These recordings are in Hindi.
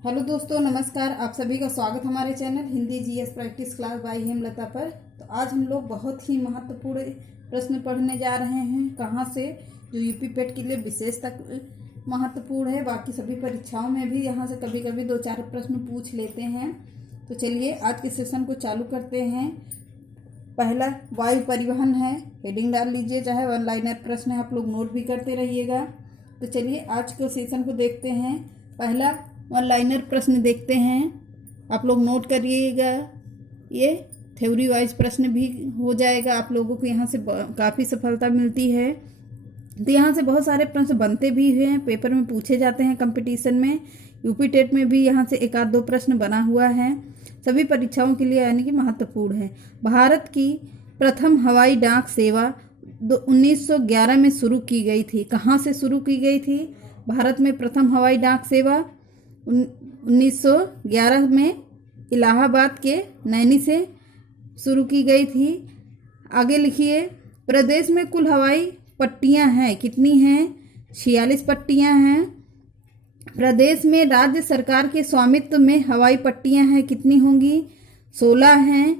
हेलो दोस्तों, नमस्कार। आप सभी का स्वागत हमारे channel Hindi GS practice class by Hemlata पर। तो आज हम लोग बहुत ही महत्वपूर्ण प्रश्न पढ़ने जा रहे हैं। कहाँ से? जो यूपी पेट के लिए विशेष तक महत्वपूर्ण है। बाकी सभी परीक्षाओं में भी यहाँ से कभी कभी 2-4 प्रश्न पूछ लेते हैं। तो चलिए आज के सेशन को चालू करते हैं। पहला वायु परिवहन है। हेडिंग डाल लीजिए, चाहे वन लाइनर प्रश्न है, आप लोग नोट भी करते रहिएगा। तो चलिए आज के सेशन को देखते हैं। पहला वन लाइनर प्रश्न देखते हैं, आप लोग नोट करिएगा। ये थ्योरी वाइज प्रश्न भी हो जाएगा, आप लोगों को यहाँ से काफ़ी सफलता मिलती है। तो यहाँ से बहुत सारे प्रश्न बनते भी हैं, पेपर में पूछे जाते हैं कंपटीशन में। यूपी टेट में भी यहाँ से 1-2 प्रश्न बना हुआ है। सभी परीक्षाओं के लिए यानी कि महत्वपूर्ण है। भारत की प्रथम हवाई डाक सेवा 1911 में शुरू की गई थी। कहाँ से शुरू की गई थी? भारत में प्रथम हवाई डाक सेवा 1911 में इलाहाबाद के नैनी से शुरू की गई थी। आगे लिखिए, प्रदेश में कुल हवाई पट्टियां हैं, कितनी हैं? 46 पट्टियां हैं। प्रदेश में राज्य सरकार के स्वामित्व में हवाई पट्टियां हैं, कितनी होंगी? 16 हैं।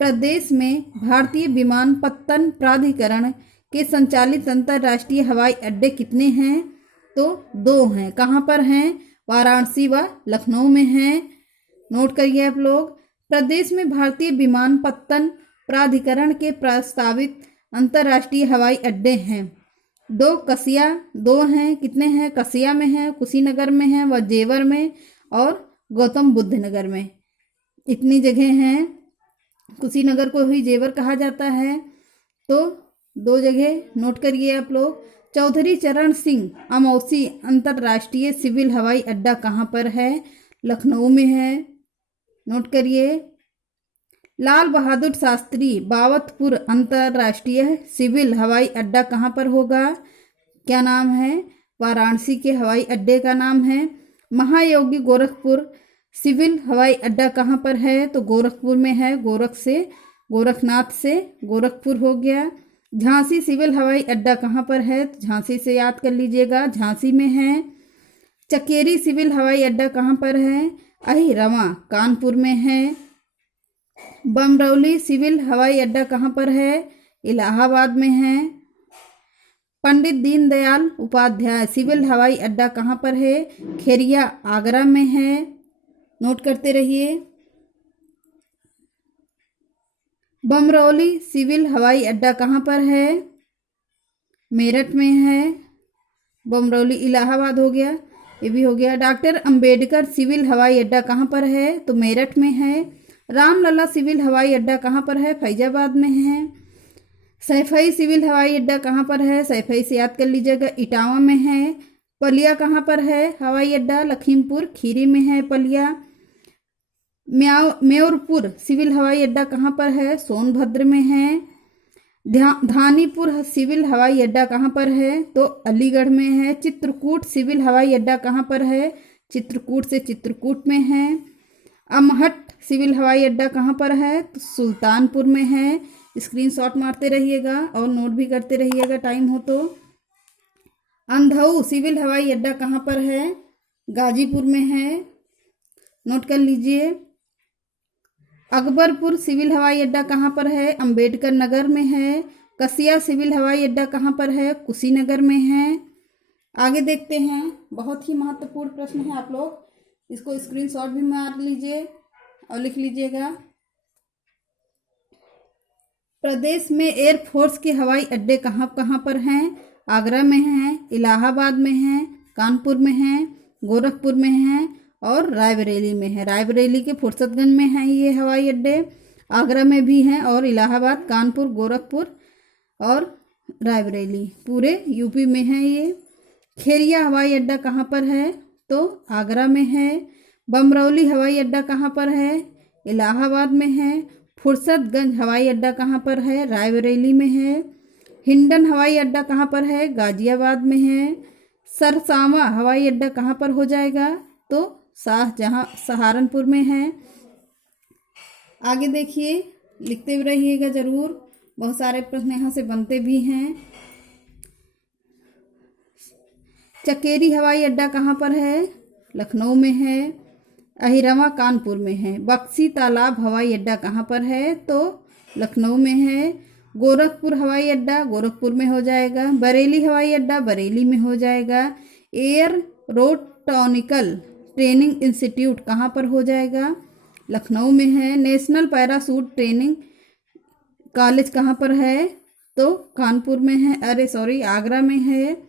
प्रदेश में भारतीय विमानपत्तन प्राधिकरण के संचालित अंतर्राष्ट्रीय हवाई अड्डे कितने हैं? तो 2 हैं। कहाँ पर हैं? वाराणसी व लखनऊ में हैं। नोट करिए आप लोग। प्रदेश में भारतीय विमानपत्तन प्राधिकरण के प्रस्तावित अंतर्राष्ट्रीय हवाई अड्डे हैं। 2 कसिया 2 हैं, कितने हैं? कसिया में है, कुशीनगर में है व जेवर में और गौतम बुद्ध नगर में। इतनी जगह हैं। कुशीनगर को ही जेवर कहा जाता है। तो 2 जगह नोट करिए आप लोग। चौधरी चरण सिंह अमौसी अंतर्राष्ट्रीय सिविल हवाई अड्डा कहाँ पर है? लखनऊ में है। नोट करिए। लाल बहादुर शास्त्री बावतपुर अंतर्राष्ट्रीय सिविल हवाई अड्डा कहाँ पर होगा? क्या नाम है? वाराणसी के हवाई अड्डे का नाम है। महायोगी गोरखपुर सिविल हवाई अड्डा कहाँ पर है? तो गोरखपुर में है। गोरखनाथ से गोरखपुर हो गया। झांसी सिविल हवाई अड्डा कहाँ पर है? तो झांसी से याद कर लीजिएगा, झांसी में है। चकेरी सिविल हवाई अड्डा कहाँ पर है? अहिरवा कानपुर में है। बमरौली सिविल हवाई अड्डा कहाँ पर है? इलाहाबाद में है। पंडित दीनदयाल उपाध्याय सिविल हवाई अड्डा कहाँ पर है? खेरिया आगरा में है। नोट करते रहिए। बमरौली सिविल हवाई अड्डा कहाँ पर है? मेरठ में है। बमरौली इलाहाबाद हो गया, ये भी हो गया। डॉक्टर अंबेडकर सिविल हवाई अड्डा कहाँ पर है? तो मेरठ में है। रामलला सिविल हवाई अड्डा कहाँ पर है? फैजाबाद में है। सैफई सिविल हवाई अड्डा कहाँ पर है? सैफई से याद कर लीजिएगा, इटावा में है। पलिया कहाँ पर है? हवाई अड्डा लखीमपुर खीरी में है पलिया। म्योरपुर सिविल हवाई अड्डा कहाँ पर है? सोनभद्र में है। धानीपुर सिविल हवाई अड्डा कहाँ पर है? तो अलीगढ़ में है। चित्रकूट सिविल हवाई अड्डा कहाँ पर है? चित्रकूट से चित्रकूट में है। अमहट सिविल हवाई अड्डा कहाँ पर है? तो सुल्तानपुर में है। स्क्रीनशॉट मारते रहिएगा और नोट भी करते रहिएगा टाइम हो तो। अंधऊ सिविल हवाई अड्डा कहाँ पर है? गाजीपुर में है। नोट कर लीजिए। अकबरपुर सिविल हवाई अड्डा कहाँ पर है? अंबेडकर नगर में है। कसिया सिविल हवाई अड्डा कहाँ पर है? कुशीनगर में है। आगे देखते हैं, बहुत ही महत्वपूर्ण प्रश्न है, आप लोग इसको स्क्रीनशॉट भी मार लीजिए और लिख लीजिएगा। प्रदेश में एयरफोर्स के हवाई अड्डे कहाँ कहाँ पर हैं? आगरा में हैं, इलाहाबाद में हैं, कानपुर में हैं, गोरखपुर में हैं और रायबरेली में है। रायबरेली के फुर्सतगंज में हैं ये हवाई अड्डे। आगरा में भी हैं और इलाहाबाद, कानपुर, गोरखपुर और रायबरेली पूरे यूपी में हैं ये। खेरिया हवाई अड्डा कहाँ पर है? तो आगरा में है। बमरौली हवाई अड्डा कहाँ पर है? इलाहाबाद में है। फुर्सतगंज हवाई अड्डा कहाँ पर है? रायबरेली में है। हिंडन हवाई अड्डा कहाँ पर है? गाजियाबाद में है। सरसावा हवाई अड्डा कहाँ पर हो जाएगा? तो शाहजहां सहारनपुर में है। आगे देखिए, लिखते भी रहिएगा जरूर, बहुत सारे प्रश्न यहाँ से बनते भी हैं। चकेरी हवाई अड्डा कहाँ पर है? लखनऊ में है। अहिरवा कानपुर में है। बक्सी तालाब हवाई अड्डा कहाँ पर है? तो लखनऊ में है। गोरखपुर हवाई अड्डा गोरखपुर में हो जाएगा। बरेली हवाई अड्डा बरेली में हो जाएगा। एयरोनॉटिकल ट्रेनिंग इंस्टीट्यूट कहाँ पर हो जाएगा? लखनऊ में है। नेशनल पैराशूट ट्रेनिंग कॉलेज कहाँ पर है? तो कानपुर में है, आगरा में है।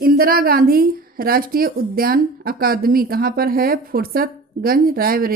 इंदिरा गांधी राष्ट्रीय उद्यान अकादमी कहाँ पर है? फुर्सतगंज, रायबरेली।